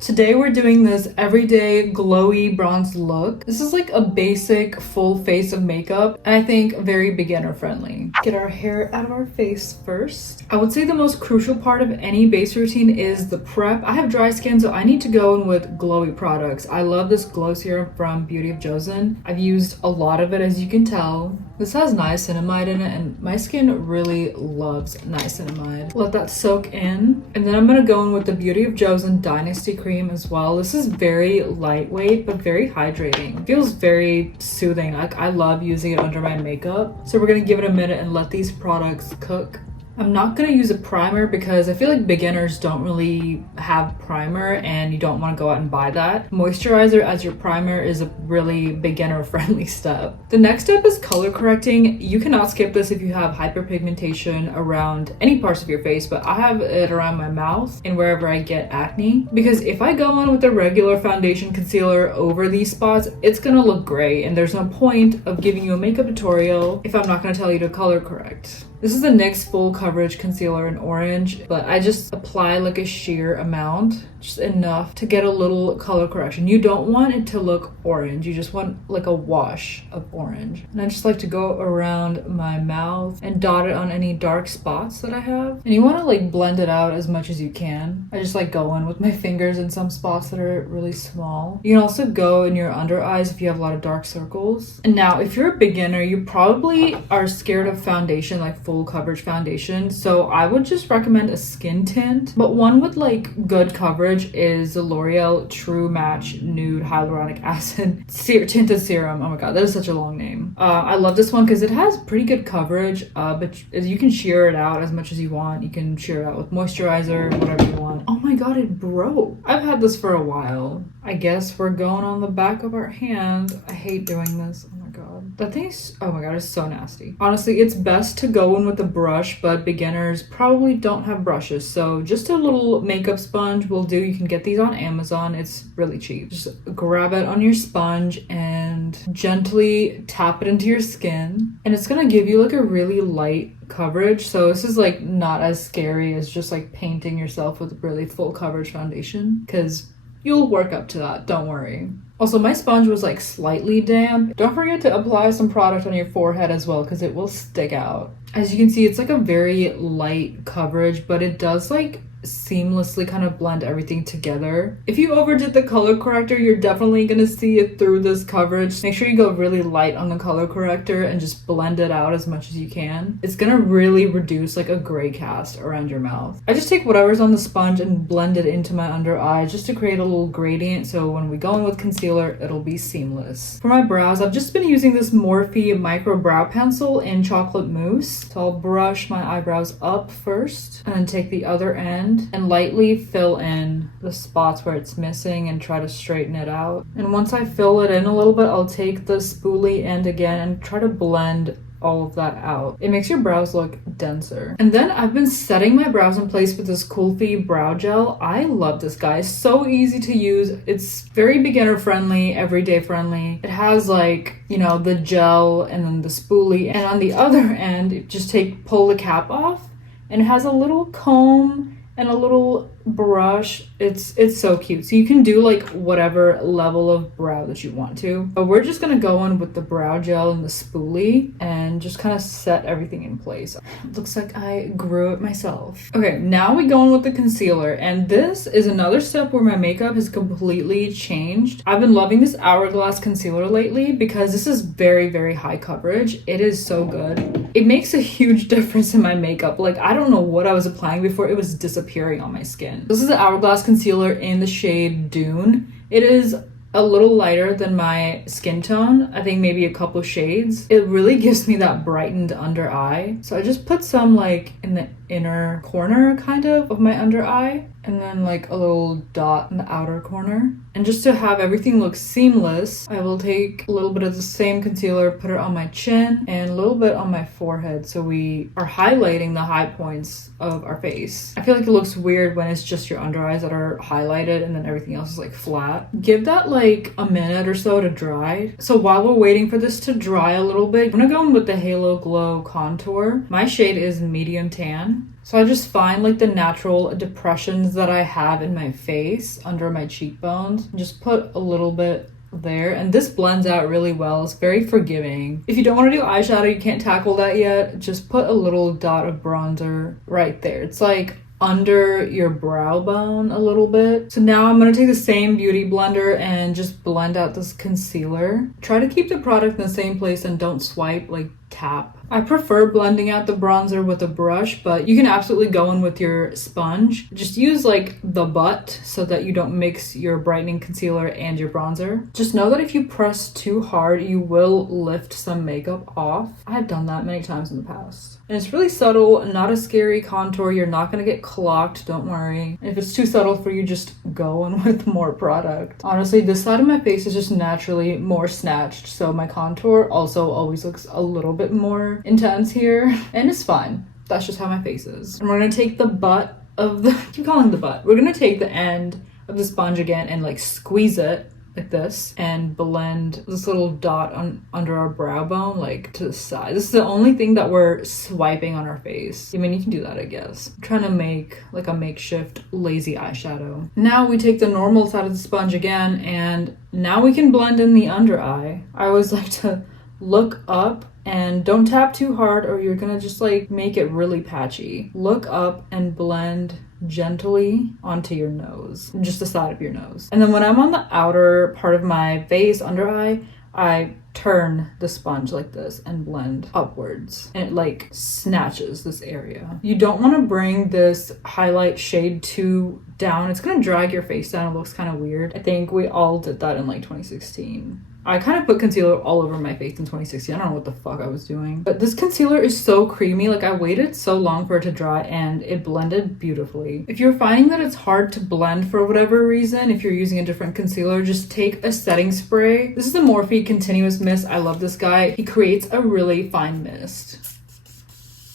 Today we're doing this everyday glowy bronze look. This is like a basic full face of makeup and I think very beginner friendly. Get our hair out of our face first. I would say the most crucial part of any base routine is the prep. I have dry skin, so I need to go in with glowy products. I love this glow serum from Beauty of Joseon. I've used a lot of it, as you can tell. This has niacinamide in it and my skin really loves niacinamide. Let that soak in. And then I'm gonna go in with the Beauty of Joseon Dynasty cream as well. This is very lightweight but very hydrating. It feels very soothing. Like, I love using it under my makeup. So we're gonna give it a minute and let these products cook. I'm not gonna use a primer because I feel like beginners don't really have primer and you don't want to go out and buy that. Moisturizer as your primer is a really beginner friendly step. The next step is color correcting. You cannot skip this if you have hyperpigmentation around any parts of your face, but I have it around my mouth and wherever I get acne, because if I go on with a regular foundation concealer over these spots, it's gonna look gray and there's no point of giving you a makeup tutorial if I'm not gonna tell you to color correct. This is the NYX Full Coverage Concealer in orange, but I just apply like a sheer amount, just enough to get a little color correction. You don't want it to look orange, you just want like a wash of orange. And I just like to go around my mouth and dot it on any dark spots that I have. And you want to like blend it out as much as you can. I just like go in with my fingers in some spots that are really small. You can also go in your under eyes if you have a lot of dark circles. And now if you're a beginner, you probably are scared of foundation, like full coverage foundation, so I would just recommend a skin tint, but one with like good coverage is the L'Oreal True Match Nude Hyaluronic Acid Tinted Serum. Oh my god, that is such a long name. I love this one because it has pretty good coverage, but you can sheer it out as much as you want. You can sheer it out with moisturizer, whatever you want. Oh my god, it broke. I've had this for a while. I guess we're going on the back of our hand. I hate doing this. Oh my god. That thing is, oh my god, it's so nasty. Honestly, it's best to go in with a brush, but beginners probably don't have brushes, so just a little makeup sponge will do. You can get these on Amazon. It's really cheap. Just grab it on your sponge and gently tap it into your skin, and it's gonna give you like a really light coverage. So this is like not as scary as just like painting yourself with really full coverage foundation, because you'll work up to that, don't worry. Also, my sponge was like slightly damp. Don't forget to apply some product on your forehead as well, because it will stick out. As you can see, it's like a very light coverage, but it does like seamlessly kind of blend everything together. If you overdid the color corrector, you're definitely gonna see it through this coverage. Make sure you go really light on the color corrector and just blend it out as much as you can. It's gonna really reduce like a gray cast around your mouth. I just take whatever's on the sponge and blend it into my under eye just to create a little gradient, so when we go in with concealer, it'll be seamless. For my brows, I've just been using this Morphe micro brow pencil in chocolate mousse. So I'll brush my eyebrows up first and then take the other end and lightly fill in the spots where it's missing and try to straighten it out. And once I fill it in a little bit, I'll take the spoolie end again and try to blend all of that out. It makes your brows look denser. And then I've been setting my brows in place with this Kulfi Brow Gel. I love this, guy. It's so easy to use. It's very beginner friendly, everyday friendly. It has like, you know, the gel and then the spoolie, and on the other end, just pull the cap off, and it has a little comb and a little brush. It's so cute. So you can do like whatever level of brow that you want to, but we're just gonna go in with the brow gel and the spoolie and just kind of set everything in place. It looks like I grew it myself. Okay, now we go in with the concealer, and this is another step where my makeup has completely changed. I've been loving this Hourglass concealer lately because this is very, very high coverage. It is so good. It makes a huge difference in my makeup. Like, I don't know what I was applying before. It was disappearing on my skin. This is an Hourglass concealer in the shade Dune. It is a little lighter than my skin tone. I think maybe a couple shades. It really gives me that brightened under eye. So I just put some like in the inner corner kind of my under eye, and then like a little dot in the outer corner. And just to have everything look seamless, I will take a little bit of the same concealer, put it on my chin and a little bit on my forehead, so we are highlighting the high points of our face. I feel like it looks weird when it's just your under eyes that are highlighted and then everything else is like flat. Give that like a minute or so to dry. So while we're waiting for this to dry a little bit, I'm gonna go in with the Halo Glow contour. My shade is medium tan. line. So I just find like the natural depressions that I have in my face under my cheekbones and just put a little bit there, and this blends out really well. It's very forgiving. If you don't want to do eyeshadow, you can't tackle that yet, just put a little dot of bronzer right there. It's like under your brow bone a little bit. So now I'm going to take the same beauty blender and just blend out this concealer. Try to keep the product in the same place and don't swipe, like tap. I prefer blending out the bronzer with a brush, but you can absolutely go in with your sponge. Just use like the butt so that you don't mix your brightening concealer and your bronzer. Just know that if you press too hard, you will lift some makeup off. I've done that many times in the past. And it's really subtle, not a scary contour. You're not gonna get clocked, don't worry. If it's too subtle for you, just go in with more product. Honestly, this side of my face is just naturally more snatched, so my contour also always looks a little bit more intense here, and it's fine. That's just how my face is. And we're gonna take the butt of the, I keep calling it the butt. We're gonna take the end of the sponge again and like squeeze it like this and blend this little dot on under our brow bone like to the side. This is the only thing that we're swiping on our face. I mean, you can do that, I guess. I'm trying to make like a makeshift lazy eyeshadow. Now we take the normal side of the sponge again, and now we can blend in the under eye. I always like to look up and don't tap too hard or you're gonna just like make it really patchy. Look up and blend gently onto your nose, just the side of your nose. And then when I'm on the outer part of my face, under eye, I turn the sponge like this and blend upwards, and it like snatches this area. You don't want to bring this highlight shade too down. It's gonna drag your face down. It looks kind of weird. I think we all did that in like 2016. I kind of put concealer all over my face in 2016. I don't know what the fuck I was doing. But this concealer is so creamy. Like, I waited so long for it to dry and it blended beautifully. If you're finding that it's hard to blend for whatever reason, if you're using a different concealer, just take a setting spray. This is the Morphe Continuous Mist. I love this guy. He creates a really fine mist.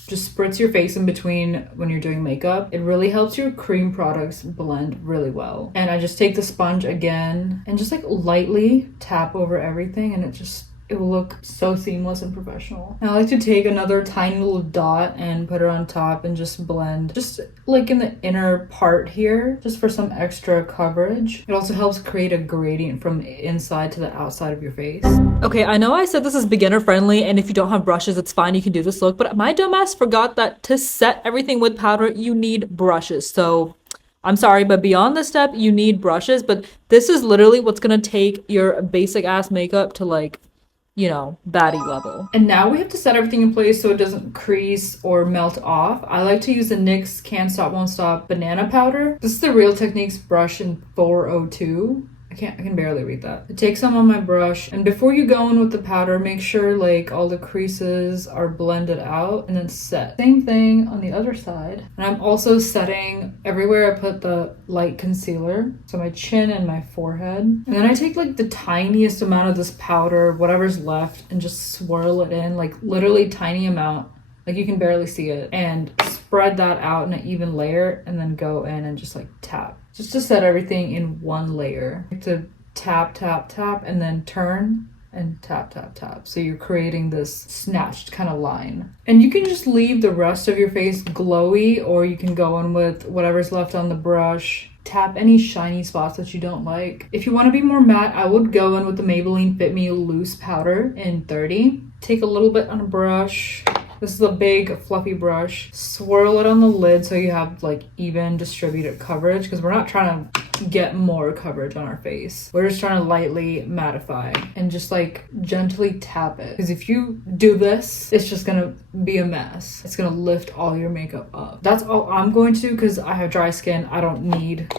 Just spritz your face in between when you're doing makeup. It really helps your cream products blend really well. And I just take the sponge again and just like lightly tap over everything, and it will look so seamless and professional. And I like to take another tiny little dot and put it on top and just blend, just like in the inner part here, just for some extra coverage. It also helps create a gradient from inside to the outside of your face. Okay, I know I said this is beginner friendly, and if you don't have brushes, it's fine, you can do this look, but my dumbass forgot that to set everything with powder, you need brushes. So I'm sorry, but beyond this step, you need brushes, but this is literally what's gonna take your basic ass makeup to like, you know, baddie level. And now we have to set everything in place so it doesn't crease or melt off. I like to use the NYX Can't Stop Won't Stop banana powder. This is the Real Techniques brush in 402. I can barely read that. I take some on my brush, and before you go in with the powder, make sure like all the creases are blended out and then set. Same thing on the other side. And I'm also setting everywhere I put the light concealer. So my chin and my forehead. And then I take like the tiniest amount of this powder, whatever's left, and just swirl it in, like literally tiny amount. Like you can barely see it, and spread that out in an even layer, and then go in and just like tap. Just to set everything in one layer. To tap, tap, tap, and then turn and tap, tap, tap. So you're creating this snatched kind of line. And you can just leave the rest of your face glowy, or you can go in with whatever's left on the brush. Tap any shiny spots that you don't like. If you want to be more matte, I would go in with the Maybelline Fit Me Loose Powder in 30. Take a little bit on a brush. This is a big fluffy brush. Swirl it on the lid so you have like even distributed coverage, because we're not trying to get more coverage on our face. We're just trying to lightly mattify and just like gently tap it. Because if you do this, it's just gonna be a mess. It's gonna lift all your makeup up. That's all I'm going to do because I have dry skin. I don't need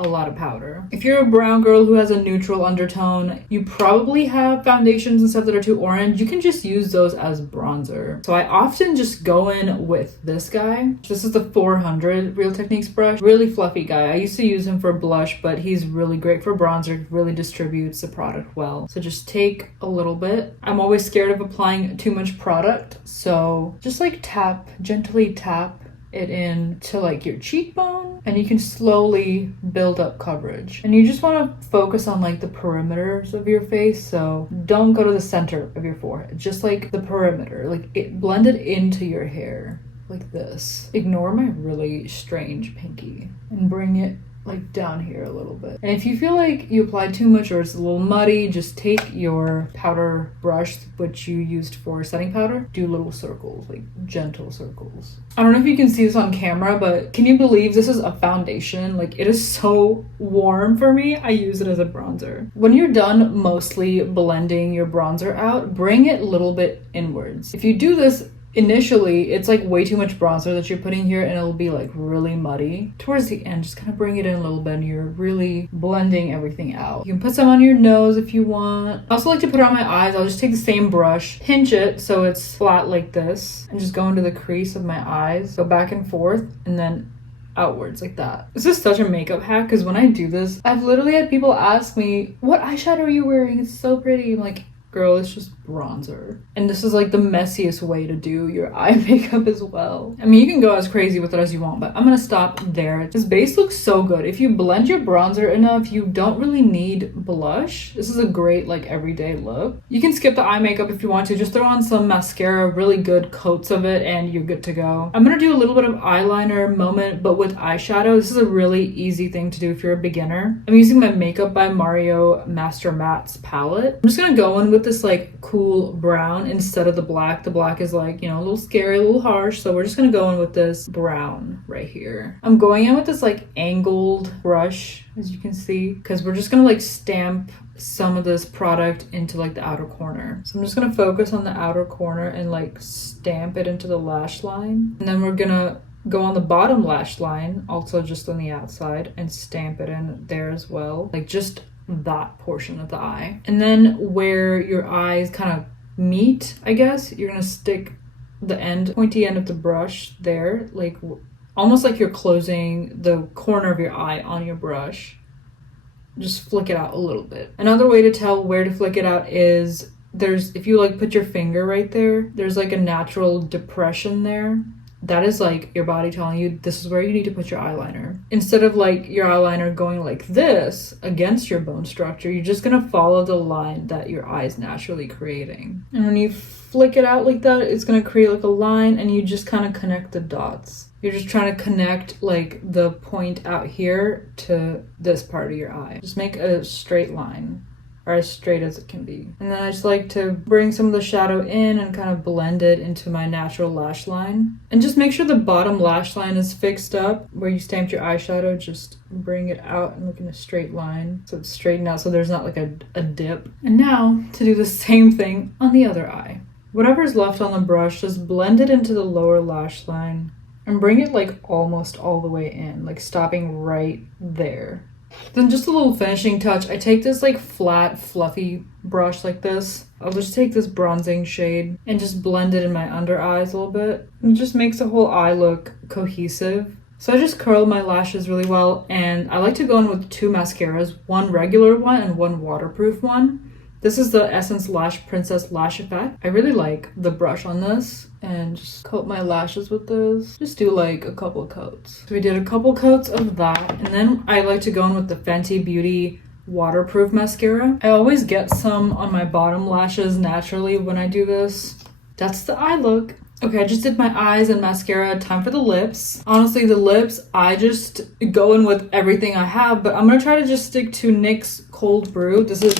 a lot of powder. If you're a brown girl who has a neutral undertone, you probably have foundations and stuff that are too orange. You can just use those as bronzer. So I often just go in with this guy. This is the 400 Real Techniques brush. Really fluffy guy. I used to use him for blush, but he's really great for bronzer. Really distributes the product well. So just take a little bit. I'm always scared of applying too much product, so just like tap, gently tap it in to like your cheekbone, and you can slowly build up coverage. And you just want to focus on like the perimeters of your face, so don't go to the center of your forehead, just like the perimeter, like it blended into your hair. like this. Ignore my really strange pinky and bring it like down here a little bit. And if you feel like you applied too much or it's a little muddy, just take your powder brush, which you used for setting powder, do little circles, like gentle circles. I don't know if you can see this on camera, but can you believe this is a foundation? Like, it is so warm for me. I use it as a bronzer. When you're done mostly blending your bronzer out, bring it a little bit inwards. If you do this initially, it's like way too much bronzer that you're putting here and it'll be like really muddy. Towards the end, just kind of bring it in a little bit and you're really blending everything out. You can put some on your nose if you want. I also like to put it on my eyes. I'll just take the same brush, pinch it so it's flat like this, and just go into the crease of my eyes, go back and forth, and then outwards like that. This is such a makeup hack because when I do this, I've literally had people ask me, what eyeshadow are you wearing? It's so pretty. I'm like, girl, it's just bronzer. And this is like the messiest way to do your eye makeup as well. I mean, you can go as crazy with it as you want, but I'm gonna stop there. This base looks so good. If you blend your bronzer enough, you don't really need blush. This is a great like everyday look. You can skip the eye makeup if you want to. Just throw on some mascara, really good coats of it, and you're good to go. I'm gonna do a little bit of eyeliner moment, but with eyeshadow. This is a really easy thing to do if you're a beginner. I'm using my Makeup by Mario Master Mattes palette. I'm just gonna go in with this like cool brown instead of the black. The black is like, you know, a little scary, a little harsh. So we're just gonna go in with this brown right here. I'm going in with this like angled brush, as you can see, because we're just gonna like stamp some of this product into like the outer corner. So I'm just gonna focus on the outer corner and like stamp it into the lash line. And then we're gonna go on the bottom lash line, also just on the outside, and stamp it in there as well. Like just that portion of the eye. And then where your eyes kind of meet, I guess, you're gonna stick the end, pointy end of the brush there, like almost like you're closing the corner of your eye on your brush. Just flick it out a little bit. Another way to tell where to flick it out is if you like put your finger right there, there's like a natural depression there. That is like your body telling you this is where you need to put your eyeliner. Instead of like your eyeliner going like this against your bone structure, you're just gonna follow the line that your eye is naturally creating. And when you flick it out like that, it's gonna create like a line and you just kind of connect the dots. You're just trying to connect like the point out here to this part of your eye. Just make a straight line, or as straight as it can be. And then I just like to bring some of the shadow in and kind of blend it into my natural lash line. And just make sure the bottom lash line is fixed up. Where you stamped your eyeshadow, just bring it out and look in a straight line. So it's straightened out so there's not like a dip. And now to do the same thing on the other eye. Whatever's left on the brush, just blend it into the lower lash line and bring it like almost all the way in, like stopping right there. Then just a little finishing touch, I take this like flat fluffy brush like this. I'll just take this bronzing shade and just blend it in my under eyes a little bit. It just makes the whole eye look cohesive. So I just curl my lashes really well, and I like to go in with two mascaras, one regular one and one waterproof one. This is the Essence Lash Princess Lash Effect. I really like the brush on this, and just coat my lashes with this. Just do like a couple of coats. So we did a couple coats of that, and then I like to go in with the Fenty Beauty waterproof mascara. I always get some on my bottom lashes naturally when I do this. That's the eye look. Okay, I just did my eyes and mascara. Time for the lips. Honestly, the lips, I just go in with everything I have, but I'm gonna try to just stick to NYX Cold Brew. This is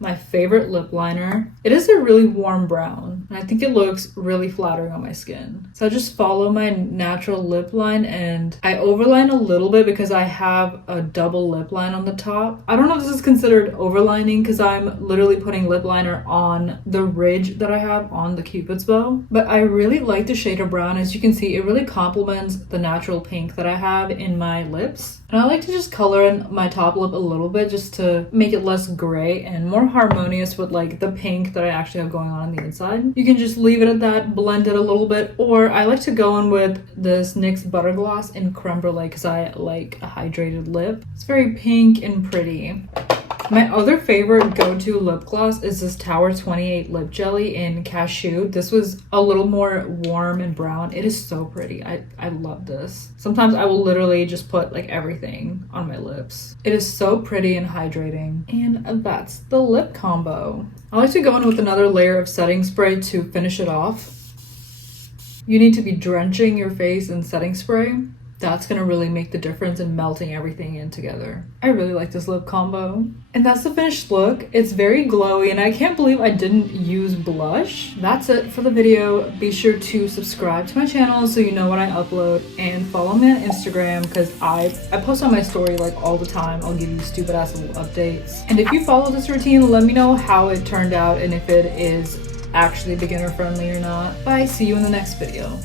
my favorite lip liner. It is a really warm brown, and I think it looks really flattering on my skin. So I just follow my natural lip line, and I overline a little bit because I have a double lip line on the top. I don't know if this is considered overlining because I'm literally putting lip liner on the ridge that I have on the Cupid's bow, but I really like the shade of brown. As you can see, it really complements the natural pink that I have in my lips. And I like to just color in my top lip a little bit just to make it less gray and more harmonious with like the pink that I actually have going on the inside. You can just leave it at that, blend it a little bit, or I like to go in with this NYX Butter Gloss in Creme Brulee because I like a hydrated lip. It's very pink and pretty. My other favorite go-to lip gloss is this Tower 28 Lip Jelly in Cashew. This was a little more warm and brown. It is so pretty. I love this. Sometimes I will literally just put like everything on my lips. It is so pretty and hydrating. And that's the lip combo. I like to go in with another layer of setting spray to finish it off. You need to be drenching your face in setting spray. That's gonna really make the difference in melting everything in together. I really like this lip combo. And that's the finished look. It's very glowy and I can't believe I didn't use blush. That's it for the video. Be sure to subscribe to my channel so you know when I upload, and follow me on Instagram because I post on my story like all the time. I'll give you stupid ass little updates. And if you follow this routine, let me know how it turned out and if it is actually beginner friendly or not. Bye, see you in the next video.